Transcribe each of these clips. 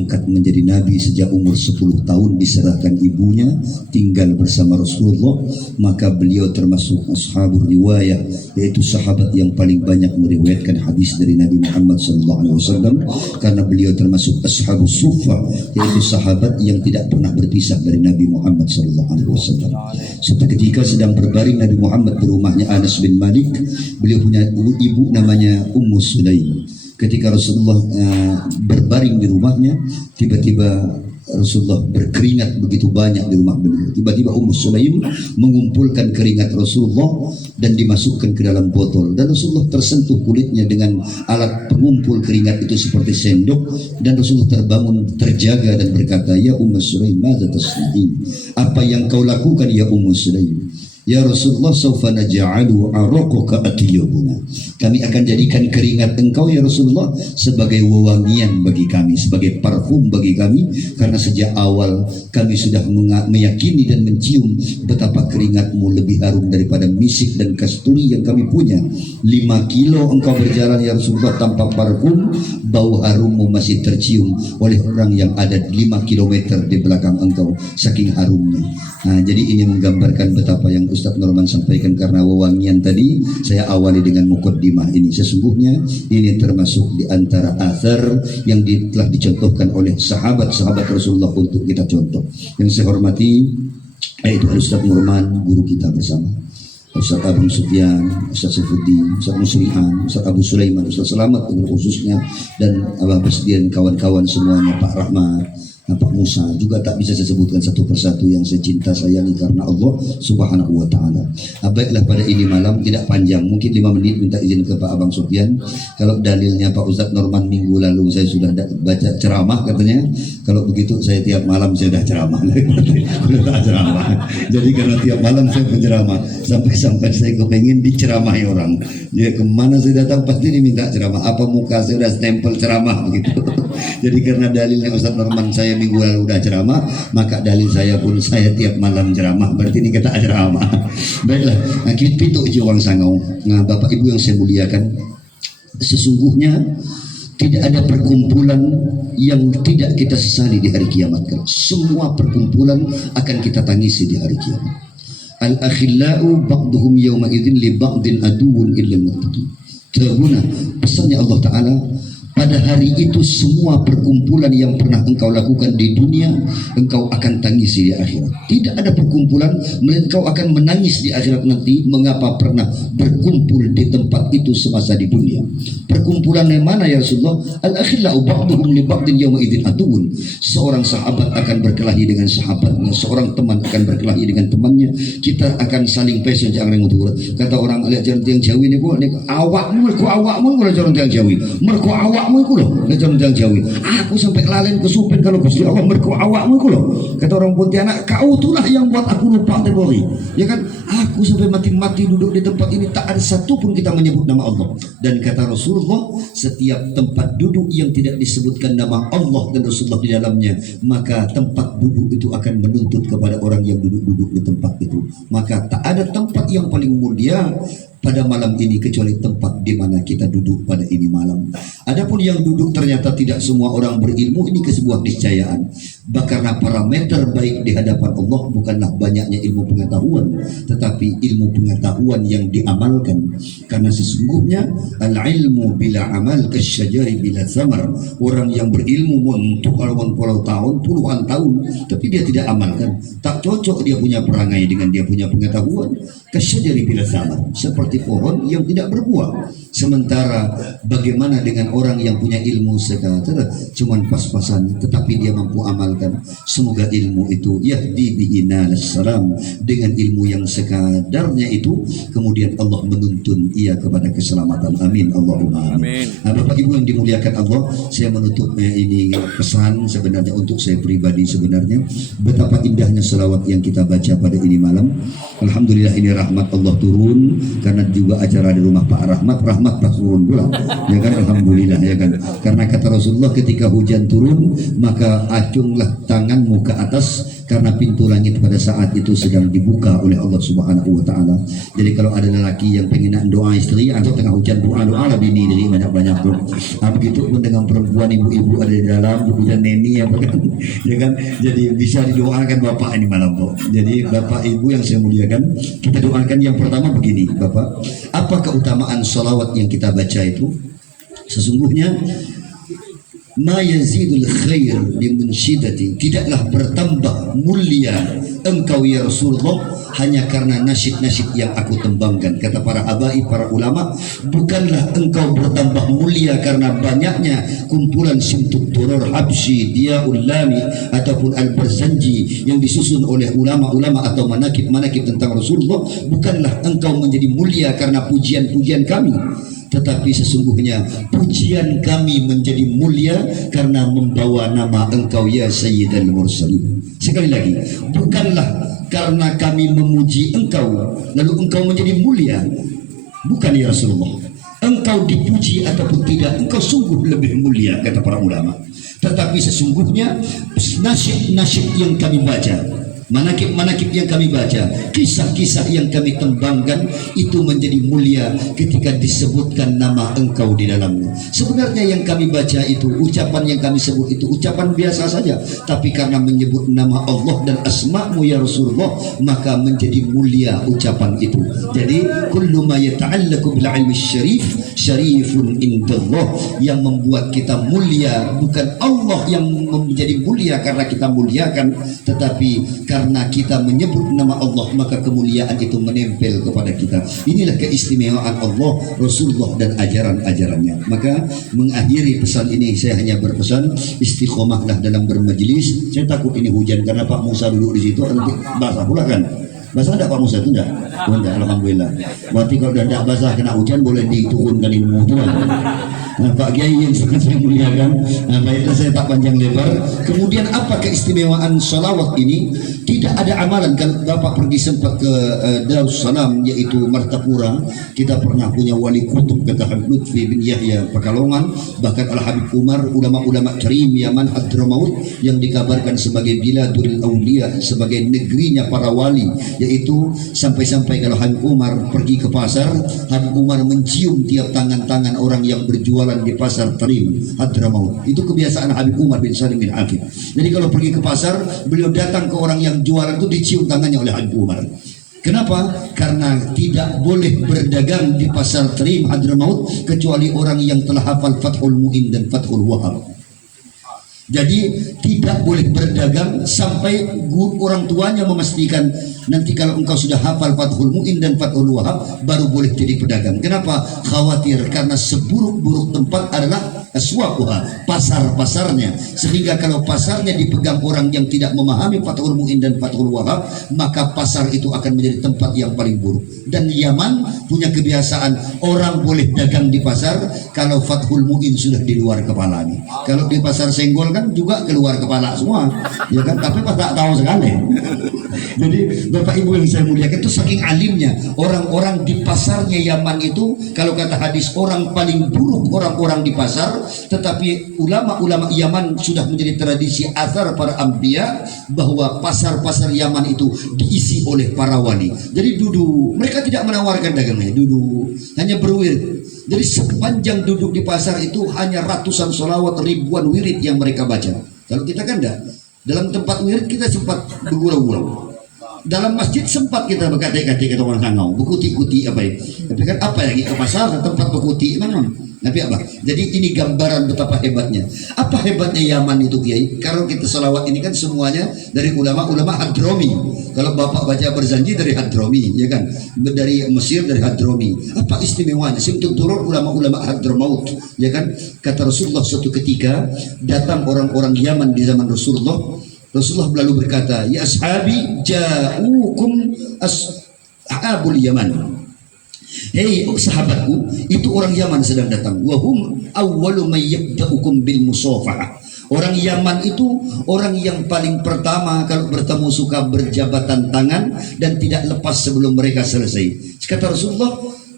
diangkat menjadi nabi sejak umur 10 tahun, diserahkan ibunya, tinggal bersama Rasulullah. Maka beliau termasuk ashabur riwayah, yaitu sahabat yang paling banyak meriwayatkan hadis dari Nabi Muhammad SAW, karena beliau termasuk ashabus suffah, yaitu sahabat yang tidak pernah berpisah dari Nabi Muhammad SAW. Suatu ketika sedang berbaring Nabi Muhammad di rumahnya Anas bin Malik. Beliau punya ibu namanya Ummu Sulaim. Ketika Rasulullah berbaring di rumahnya, tiba-tiba Rasulullah berkeringat begitu banyak di rumah beliau. Tiba-tiba Ummu Sulaim mengumpulkan keringat Rasulullah dan dimasukkan ke dalam botol. Dan Rasulullah tersentuh kulitnya dengan alat pengumpul keringat itu seperti sendok. Dan Rasulullah terbangun, terjaga dan berkata, "Ya Ummu Sulaim, madza tasna'in?" Apa yang kau lakukan ya Ummu Sulaim? Ya Rasulullah, sawfa naj'alu araqaka atyabuna. Kami akan jadikan keringat engkau ya Rasulullah sebagai wewangian bagi kami, sebagai parfum bagi kami, karena sejak awal kami sudah meyakini dan mencium betapa keringatmu lebih harum daripada misik dan kasturi yang kami punya. 5 kilo engkau berjalan ya Rasulullah tanpa parfum, bau harummu masih tercium oleh orang yang ada 5 kilometer di belakang engkau, saking harumnya. Nah, jadi ini menggambarkan betapa yang Ustaz Norman sampaikan. Karena wewangian tadi saya awali dengan mukaddimah ini. Sesungguhnya ini termasuk di antara athar yang telah dicontohkan oleh sahabat-sahabat Rasulullah untuk kita contoh. Yang saya hormati yaitu Ustaz Norman, guru kita bersama, Ustaz Abu Sufyan, Ustaz Saifuddin, Ustaz Muslihan, Ustaz Abu Sulaiman, Ustaz Selamat khususnya, dan Abah Basdian, kawan-kawan semuanya, Pak Rahmat, Pak Musa, juga tak bisa saya sebutkan satu persatu yang saya cinta sayangi karena Allah Subhanahu wa taala. Baiklah, pada ini malam tidak panjang, mungkin 5 menit minta izin ke Pak Abang Sufyan. Kalau dalilnya Pak Ustaz Norman minggu lalu saya sudah baca ceramah katanya. Kalau begitu saya tiap malam saya dah ceramah. Sudah ceramah. Jadi karena tiap malam saya penceramah, sampai saya kepengin diceramahi orang. Dia kemana saya datang pasti diminta ceramah. Apa muka saya sudah stempel ceramah begitu. Jadi karena dalilnya Ustaz Norman saya minggu lalu udah ceramah, maka dalil saya pun saya tiap malam ceramah. Berarti ini kata ceramah. Baiklah, nah, pituk jiwang sangau. Nah, Bapak Ibu yang saya muliakan, sesungguhnya tidak ada perkumpulan yang tidak kita sesali di hari kiamat. Semua perkumpulan akan kita tangisi di hari kiamat. Al-akhillau ba'duhum yawma idzin li ba'din aduwwun illa al-muttaqin. Terguna pesannya Allah Ta'ala, pada hari itu semua perkumpulan yang pernah engkau lakukan di dunia engkau akan tangisi di akhirat. Tidak ada perkumpulan engkau akan menangis di akhirat nanti. Mengapa pernah berkumpul di tempat itu semasa di dunia? Perkumpulan yang mana ya Rasulullah? Al-akhillau ba'duhum li ba'din yawma idzin aduwwun. Seorang sahabat akan berkelahi dengan sahabatnya, seorang teman akan berkelahi dengan temannya. Kita akan saling peso jangan ngutur. Kata orang lihat jalan tiang Jawi ni kok awakmu kok jalan tiang Jawi. Mergo awakmu iku lho, jalan tiang Jawi. Aku sampai lalen kesupen kalau Gusti Allah mergo awakmu iku lho. Kata orang Pontianak, kau itulah yang buat aku lupa teori. Ya kan? Aku sampai mati-mati duduk di tempat ini tak ada satu pun kita menyebut nama Allah. Dan kata Rasulullah, setiap tempat duduk yang tidak disebutkan nama Allah dan Rasulullah di dalamnya, maka tempat duduk itu akan menuntut kepada orang yang duduk-duduk di tempat itu. Maka tak ada tempat yang paling mulia pada malam ini kecuali tempat di mana kita duduk pada ini malam. Adapun yang duduk ternyata tidak semua orang berilmu, ini ke sebuah niscayaan. Karena parameter baik di hadapan Allah bukanlah banyaknya ilmu pengetahuan, tetapi ilmu pengetahuan yang diamalkan. Karena sesungguhnya al-ilmu bila amal kasyajari bila samar. Orang yang berilmu untuk puluhan tahun, puluhan tahun, tapi dia tidak amalkan, tak cocok dia punya perangai dengan dia punya pengetahuan. Kasyajari bila samar, seperti pohon yang tidak berbuah. Sementara bagaimana dengan orang yang punya ilmu sekadar cuman pas-pasan, tetapi dia mampu amalkan. Semoga ilmu itu yahdi bi'ina salam, dengan ilmu yang sekadarnya itu kemudian Allah menuntun ia kepada keselamatan. Amin Allahumma amin. Nah, Bapak Ibu yang dimuliakan Allah, saya menutup ini pesan sebenarnya untuk saya pribadi. Sebenarnya betapa indahnya selawat yang kita baca pada ini malam. Alhamdulillah ini rahmat Allah turun, karena juga acara di rumah Pak Rahmat pas turun pula. Ya kan, alhamdulillah ya ya kan. Karena kata Rasulullah ketika hujan turun maka acunglah tanganmu ke atas karena pintu langit pada saat itu sedang dibuka oleh Allah Subhanahu wa taala. Jadi kalau ada lelaki yang pengen nak doa istri atau tengah hujan doa lah bini dari banyak-banyak tuh. Begitu pun dengan perempuan ibu-ibu ada di dalam hujan neni apa kan. Ya kan. Jadi bisa didoakan bapak ini malam tuh. Jadi bapak ibu yang saya muliakan, kita doakan yang pertama begini, Bapak. Apa keutamaan salawat yang kita baca itu? Sesungguhnya ma yazidul khair bimunsyidati, tidaklah bertambah mulia engkau ya Rasulullah hanya karena nasyid-nasyid yang aku tembangkan. Kata para habaib, para ulama, bukanlah engkau bertambah mulia karena banyaknya kumpulan simtut turur habsyi, diaul lami ataupun al-barzanji yang disusun oleh ulama-ulama atau manakib-manakib tentang Rasulullah. Bukanlah engkau menjadi mulia karena pujian-pujian kami, tetapi sesungguhnya pujian kami menjadi mulia karena membawa nama engkau ya Sayyidul Mursalin. Sekali lagi, bukanlah karena kami memuji engkau lalu engkau menjadi mulia, bukan ya Rasulullah. Engkau dipuji ataupun tidak, engkau sungguh lebih mulia kata para ulama. Tetapi sesungguhnya nasyid-nasyid yang kami baca, manakib-manakib yang kami baca, kisah-kisah yang kami tembangkan itu menjadi mulia ketika disebutkan nama engkau di dalamnya. Sebenarnya yang kami baca itu, ucapan yang kami sebut itu ucapan biasa saja, tapi karena menyebut nama Allah dan asma'mu ya Rasulullah, maka menjadi mulia ucapan itu. Jadi kullu ma yata'allaqu bil ilmi syarif syarifun indallah. Yang membuat kita mulia bukan Allah yang menjadi mulia karena kita muliakan, tetapi karena kita menyebut nama Allah maka kemuliaan itu menempel kepada kita. Inilah keistimewaan Allah, Rasulullah dan ajaran-ajarannya. Maka mengakhiri pesan ini saya hanya berpesan istiqomahlah dalam bermajlis. Saya takut ini hujan karena Pak Musa duduk di situ nanti basah pula kan. Basah enggak Pak Musa itu enggak? Oh enggak, alhamdulillah. Berarti kalau enggak basah kena hujan boleh diturunkan ilmu itu kan. Pak Kiai yang sangat saya muliakan, baiklah saya tak panjang lebar. Kemudian apa keistimewaan salawat ini? Tidak ada amalan. Kalau Bapak pergi sempat ke Darussalam yaitu Martapura, kita pernah punya wali kutub kata Habib Lutfi bin Yahya Pekalongan, bahkan Al-Habib Umar, ulama-ulama Karim Yaman Hadramaut yang dikabarkan sebagai Biladul Aulia, sebagai negerinya para wali, yaitu sampai-sampai kalau Habib Umar pergi ke pasar, Habib Umar mencium tiap tangan-tangan orang yang berjualan di pasar Tarim Hadramaut. Itu kebiasaan Habib Umar bin Salim bin Aqil. Jadi kalau pergi ke pasar, beliau datang ke orang yang jualan itu dicium tangannya oleh Habib Umar. Kenapa? Karena tidak boleh berdagang di pasar Tarim Hadramaut kecuali orang yang telah hafal Fathul Mu'in dan Fathul Wahab. Jadi tidak boleh berdagang sampai orang tuanya memastikan nanti kalau engkau sudah hafal Fathul Mu'in dan Fathul Wahab baru boleh jadi pedagang. Kenapa? Khawatir karena seburuk-buruk tempat adalah aswaquha, pasar-pasarnya. Sehingga kalau pasarnya dipegang orang yang tidak memahami Fathul Mu'in dan Fathul Wahab, maka pasar itu akan menjadi tempat yang paling buruk. Dan Yaman punya kebiasaan orang boleh dagang di pasar kalau Fathul Mu'in sudah di luar kepalanya. Kalau di pasar Senggol kan juga keluar kepala semua, ya kan? Tapi pas tak tahu sekali. Jadi Bapak Ibu yang saya muliakan, itu saking alimnya orang-orang di pasarnya Yaman itu, kalau kata hadis orang paling buruk orang-orang di pasar. Tetapi ulama-ulama Yaman sudah menjadi tradisi azhar para anbiya bahwa pasar-pasar Yaman itu diisi oleh para wali. Jadi duduk, mereka tidak menawarkan dagangannya, duduk hanya berwirid. Jadi sepanjang duduk di pasar itu hanya ratusan sholawat, ribuan wirid yang mereka baca. Kalau kita kan enggak, dalam tempat wirid kita sempat bergurau-gurau. Dalam masjid sempat kita berkata-kata kata orang Sangau, berkuti-kuti apa itu. Tapi kan apa yang ke pasar tempat berkuti mana? Tapi apa? Jadi ini gambaran betapa hebatnya. Apa hebatnya Yaman itu Kiai? Kalau kita salawat ini kan semuanya dari ulama-ulama Hadrami. Kalau Bapak baca berjanji dari Hadrami, ya kan? Dari Mesir dari Hadrami. Apa istimewanya? Simtun turun ulama-ulama Hadramaut, ya kan? Kata Rasulullah suatu ketika datang orang-orang Yaman di zaman Rasulullah. Rasulullah lalu berkata, ya ashabi ja'ukum ashabul Yaman. Hei sahabatku, itu orang Yaman sedang datang. Wahum awwalu may yabda'ukum bil musafahah. Orang Yaman itu orang yang paling pertama kalau bertemu suka berjabatan tangan dan tidak lepas sebelum mereka selesai. Kata Rasulullah,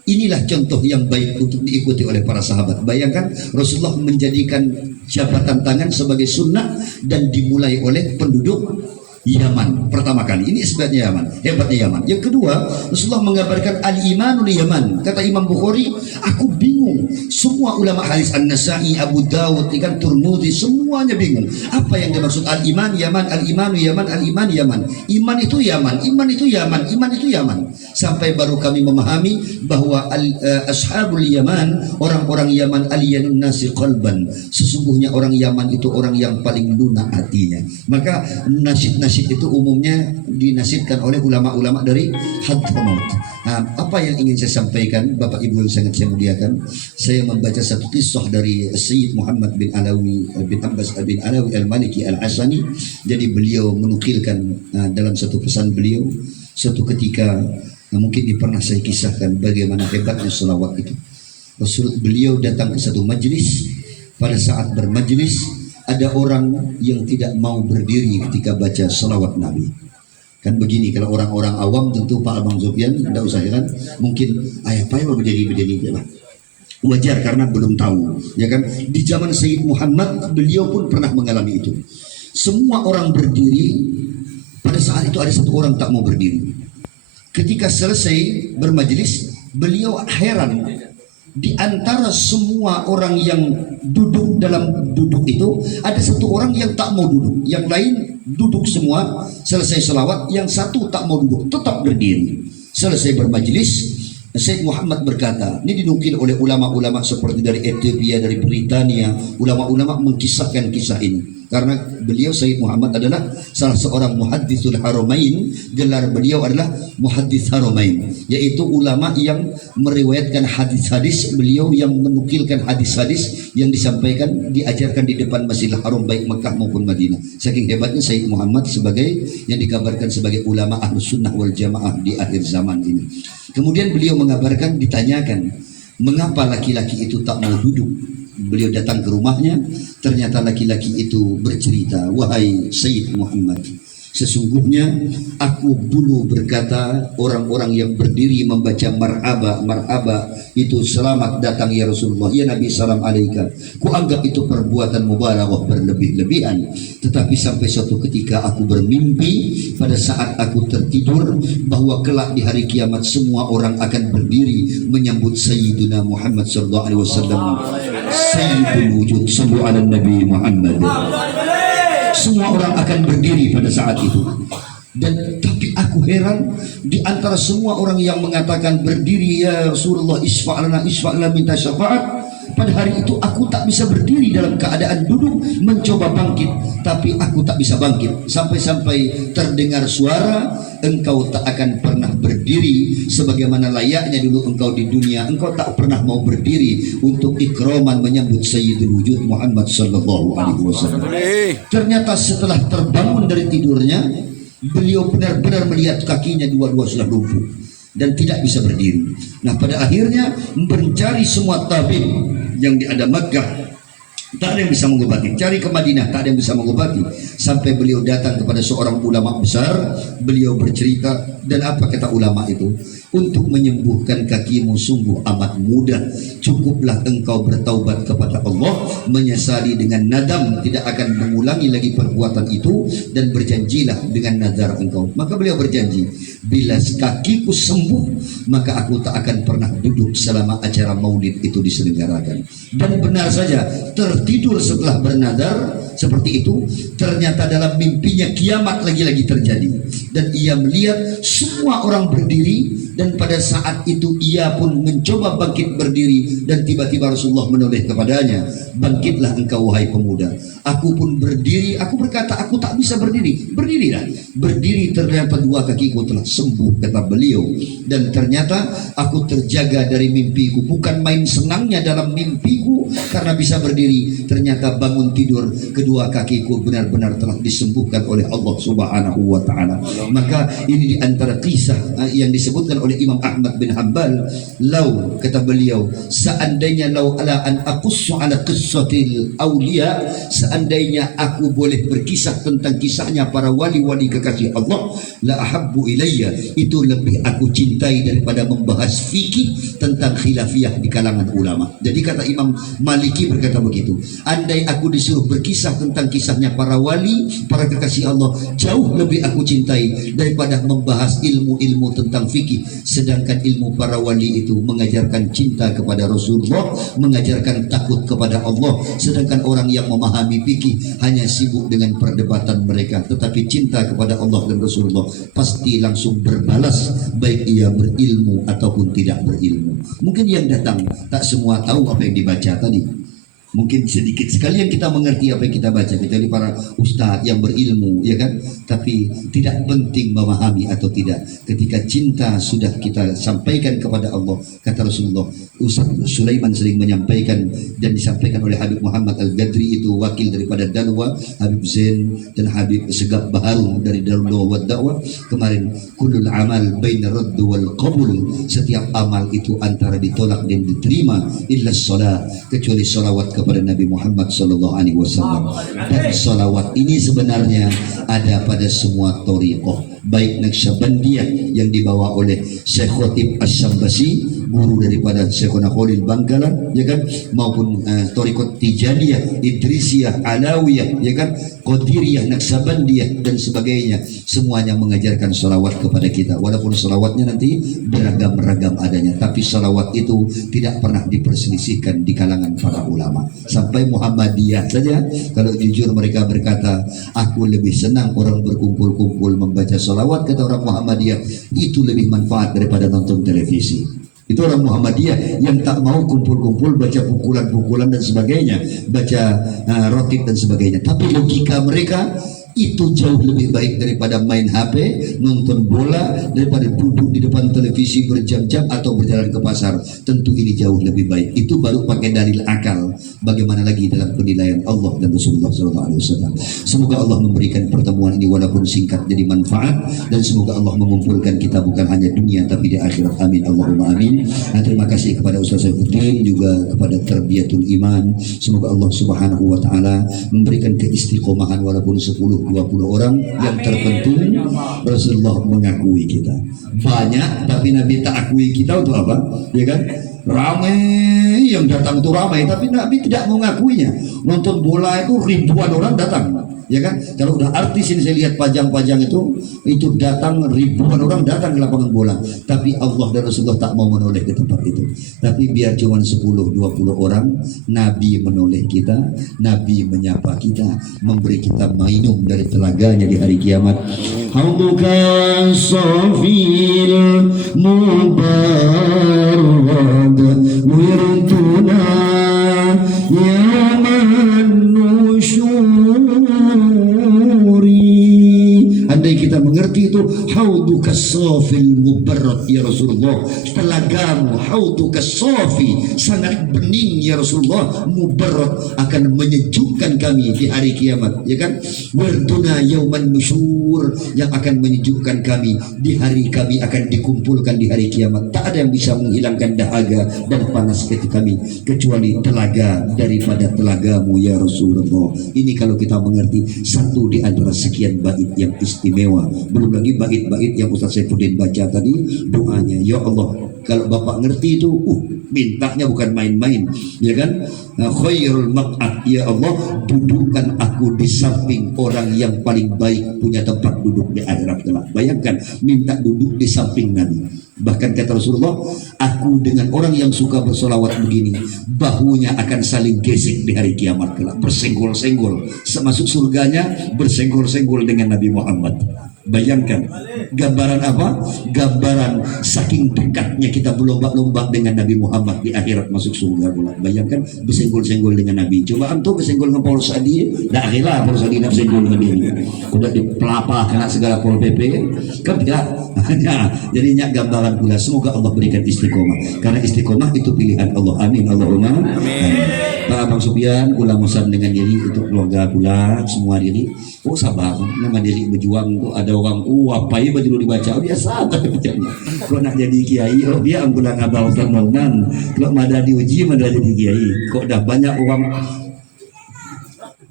Inilah contoh yang baik untuk diikuti oleh para sahabat. Bayangkan Rasulullah menjadikan jabatan tangan sebagai sunnah dan dimulai oleh penduduk Yaman pertama kali. Ini sebabnya Yaman, hebatnya Yaman. Yang kedua, Rasulullah mengabarkan al-imanul Yaman. Kata Imam Bukhari, aku bingung. Semua ulama hadis An-Nasa'i, Abu Dawud, ikan Turmudi, semuanya bingung. Apa yang dimaksud al-iman Yaman, al-imanu Yaman, al-iman Yaman. Iman itu Yaman, iman itu Yaman, iman itu Yaman. Sampai baru kami memahami bahwa ashabul Yaman, orang-orang Yaman aliyanun nasi qalban. Sesungguhnya orang Yaman itu orang yang paling lunak hatinya. Maka nasyid itu umumnya dinasibkan oleh ulama-ulama dari Hadramaut. Nah, apa yang ingin saya sampaikan, Bapak Ibu yang sangat saya muliakan, saya membaca satu kisah dari Sayyid Muhammad bin Alawi bin Abbas bin Alawi al-Maliki al-Asani. Jadi beliau menukilkan dalam satu pesan beliau, suatu ketika mungkin pernah saya kisahkan bagaimana hebatnya selawat itu. Beliau datang ke satu majlis. Pada saat bermajlis, ada orang yang tidak mau berdiri ketika baca salawat Nabi. Kan begini, kalau orang-orang awam tentu Pak Abang Sofyan tidak usah kan, mungkin apa yang berdiri lah. Wajar karena belum tahu, ya kan? Di zaman Sayyid Muhammad beliau pun pernah mengalami itu. Semua orang berdiri, pada saat itu ada satu orang tak mau berdiri. Ketika selesai bermajelis, beliau heran. Di antara semua orang yang duduk dalam duduk itu, ada satu orang yang tak mau duduk, yang lain duduk semua. Selesai selawat, yang satu tak mau duduk, tetap berdiri. Selesai bermajelis, Sayyid Muhammad berkata, ini dinukil oleh ulama-ulama seperti dari Ethiopia, dari Britania. Ulama-ulama mengkisahkan kisah ini karena beliau Sayyid Muhammad adalah salah seorang muhadditsul haramain. Gelar beliau adalah muhaddits haramain, yaitu ulama yang meriwayatkan hadis-hadis. Beliau yang menukilkan hadis-hadis yang disampaikan, diajarkan di depan Masjidil Haram baik Mekah maupun Madinah. Saking hebatnya Sayyid Muhammad sebagai yang dikabarkan sebagai ulama Ahlus Sunnah wal Jamaah di akhir zaman ini. Kemudian beliau mengabarkan, ditanyakan mengapa laki-laki itu tak mau duduk. Beliau datang ke rumahnya, ternyata laki-laki itu bercerita, wahai Sayyid Muhammad, sesungguhnya aku dulu berkata orang-orang yang berdiri membaca marhaba, marhaba itu selamat datang ya Rasulullah, ya Nabi salam alaika. Ku anggap itu perbuatan mubalaghah berlebih-lebihan. Tetapi sampai suatu ketika aku bermimpi pada saat aku tertidur bahwa kelak di hari kiamat semua orang akan berdiri menyambut Sayyidina Muhammad sallallahu alaihi wasallam, Sayyidul wujud, sallu ala Nabi Muhammad. Semua orang akan berdiri pada saat itu. Dan tapi aku heran, di antara semua orang yang mengatakan berdiri ya Rasulullah isfa'lana minta syafaat, pada hari itu aku tak bisa berdiri dalam keadaan duduk, mencoba bangkit, tapi aku tak bisa bangkit. Sampai-sampai terdengar suara, engkau tak akan pernah berdiri sebagaimana layaknya dulu engkau di dunia. Engkau tak pernah mau berdiri untuk ikraman menyambut Sayyidul Wujud Muhammad sallallahu alaihi wasallam. Ternyata setelah terbangun dari tidurnya, beliau benar-benar melihat kakinya dua-dua sudah lumpuh dan tidak bisa berdiri. Nah, pada akhirnya mencari semua tabib yang ada Makkah, tak ada yang bisa mengobati. Cari ke Madinah, tak ada yang bisa mengobati. Sampai beliau datang kepada seorang ulama besar. Beliau bercerita, dan apa kata ulama itu? Untuk menyembuhkan kakimu sungguh amat mudah. Cukuplah engkau bertaubat kepada Allah, menyesali dengan nadam, tidak akan mengulangi lagi perbuatan itu, dan berjanjilah dengan nazar engkau. Maka beliau berjanji, bila kakiku sembuh, maka aku tak akan pernah duduk selama acara maulid itu diselenggarakan. Dan benar saja, tertidur setelah bernazar seperti itu, ternyata dalam mimpinya kiamat lagi-lagi terjadi, dan ia melihat semua orang berdiri. Dan pada saat itu ia pun mencoba bangkit berdiri, dan tiba-tiba Rasulullah menoleh kepadanya, bangkitlah engkau wahai pemuda. Aku pun berdiri, aku berkata aku tak bisa berdiri. Berdirilah. Berdiri, ternyata dua kakiku telah sembuh, kata beliau. Dan ternyata aku terjaga dari mimpiku. Bukan main senangnya dalam mimpiku karena bisa berdiri, ternyata bangun tidur kedua kakiku benar-benar telah disembuhkan oleh Allah Subhanahu wa taala. Maka ini di antara kisah yang disebutkan oleh Imam Ahmad bin Hanbal. Lau, kata beliau, seandainya lau ala an aqussu ala qissatil awliya, seandainya aku boleh berkisah tentang kisahnya para wali-wali kekasih Allah, la ahabbu ilayya, itu lebih aku cintai daripada membahas fikih tentang khilafiyah di kalangan ulama. Jadi kata Imam Maliki berkata begitu, andai aku disuruh berkisah tentang kisahnya para wali, para kekasih Allah, jauh lebih aku cintai daripada membahas ilmu-ilmu tentang fikih. Sedangkan ilmu para wali itu mengajarkan cinta kepada Rasulullah, mengajarkan takut kepada Allah. Sedangkan orang yang memahami fikih hanya sibuk dengan perdebatan mereka, tetapi cinta kepada Allah dan Rasulullah pasti langsung berbalas, baik ia berilmu ataupun tidak berilmu. Mungkin yang datang tak semua tahu apa yang dibaca tadi. Mungkin sedikit sekali yang kita mengerti apa yang kita baca, kecuali para ustaz yang berilmu, ya kan? Tapi tidak penting memahami atau tidak. Ketika cinta sudah kita sampaikan kepada Allah, kata Rasulullah, Ustaz Sulaiman sering menyampaikan dan disampaikan oleh Habib Muhammad Al-Gadri, itu wakil daripada Dalwa, Habib Zain dan Habib Segaf Baharun dari Darul Dawah Dakwah. Kemarin, kullul amal baina radd wal qabul, setiap amal itu antara ditolak dan diterima, illa shalah, kecuali salawat kepada Nabi Muhammad sallallahu alaihi wasallam. Dan salawat ini sebenarnya ada pada semua thariqah, baik Naqsyabandiyah yang dibawa oleh Syekh Khotib Asy-Syambasi, guru daripada Syekhuna Khalil Bangkalan, ya kan, maupun thariqat Tijaniyah, Idrisiyah, Alawiyah, ya kan, Qadiriyah, Naqsyabandiyah dan sebagainya, semuanya mengajarkan salawat kepada kita. Walaupun salawatnya nanti beragam-ragam adanya, tapi salawat itu tidak pernah diperselisihkan di kalangan para ulama. Sampai Muhammadiyah saja, kalau jujur mereka berkata, aku lebih senang orang berkumpul-kumpul membaca salawat, kata orang Muhammadiyah, itu lebih manfaat daripada nonton televisi. Itu orang Muhammadiyah yang tak mau kumpul-kumpul baca pukulan-pukulan dan sebagainya, baca rotib dan sebagainya. Tapi logika mereka itu jauh lebih baik daripada main HP, nonton bola, daripada duduk di depan televisi berjam-jam atau berjalan ke pasar. Tentu ini jauh lebih baik. Itu baru pakai dalil akal. Bagaimana lagi dalam penilaian Allah dan Rasulullah SAW. Semoga Allah memberikan pertemuan ini walaupun singkat jadi manfaat, dan semoga Allah mengumpulkan kita bukan hanya dunia tapi di akhirat. Amin Allahumma amin. Nah, terima kasih kepada Ustaz Saifuddin, juga kepada Tarbiyatul Iman. Semoga Allah Subhanahu wa taala memberikan keistiqomahan walaupun 10-20 orang. Yang terpenting Rasulullah mengakui kita. Banyak tapi Nabi tak akui kita untuk apa? Ya kan? Ramai yang datang itu ramai, tapi Nabi tidak mengakuinya. Nonton bola itu ribuan orang datang, ya kan? Kalau udah artis ini saya lihat pajang-pajang itu datang ribuan orang datang ke lapangan bola, tapi Allah dan Rasulullah tak mau menoleh ke tempat itu. Tapi biar cuma 10-20 orang, Nabi menoleh kita, Nabi menyapa kita, memberi kita minum dari telaganya di hari kiamat. Hauduka safil mubarrad wirduna yaman nusyuri. Andai kita mengerti itu, hauduka safil mubarrad ya Rasulullah, telagamu hauduka safi, sangat bening ya Rasulullah, mubarrad, akan menyejukkan kami di hari kiamat, ya kan? Wirduna yauman nusyur, yang akan menyejukkan kami di hari kami akan dikumpulkan di hari kiamat. Tak ada yang bisa menghilangkan dahaga dan panas ketika kami kecuali telaga daripada telagamu ya Rasulullah. Ini kalau kita mengerti satu di antara sekian bait yang istimewa. Belum lagi bait-bait yang Ustaz Saifuddin baca tadi, doanya, ya Allah, kalau Bapak ngerti itu, mintanya bukan main-main, ya kan? Khairul maq'ad, ya Allah, dudukkan aku di samping orang yang paling baik punya tempat duduk di akhirat kelak. Bayangkan minta duduk di samping Nabi. Bahkan kata Rasulullah, aku dengan orang yang suka bersolawat begini, bahunya akan saling gesek di hari kiamat kelak, bersenggol-senggol. Semasuk surganya bersenggol-senggol dengan Nabi Muhammad. Bayangkan gambaran apa? Gambaran saking dekatnya kita berlomba-lomba dengan Nabi Muhammad di akhirat masuk surga pula. Bayangkan bersenggol-senggol dengan Nabi. Coba antum bersenggol dengan Paul Sadi, dah akhirlah Paul Sadi nak bersenggol dengan dia. Udah dipelapah kena segala Pol PP kan tidak. Jadinya gambaran pula. Semoga Allah berikan istiqomah, karena istiqomah itu pilihan Allah. Amin Allahumma amin. Pak Abang Sufyan kula musan dengan diri untuk keluarga kula semua diri. Oh sabar, nama diri berjuang tu ada orang apa ya baju dibaca biasa tapi bacanya. Kalau nak jadi kiai, oh dia ambulan abang termonan. Kalau ada diuji mana jadi kiai. Kok dah banyak orang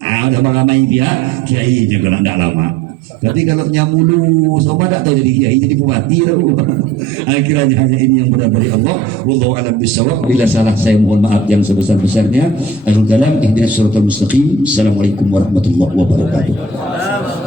Udah mengamai dia kiai juga tidak lama. Tapi kalau nyamulu sama tak tahu jadi kiai jadi bupati tahu. Akhirnya hanya ini yang benar dari Allah. Wallahu a'lam bishawab. Bila salah saya mohon maaf yang sebesar-besarnya. Akhirul kalam ihdinas siratal mustaqim. Assalamualaikum warahmatullahi wabarakatuh.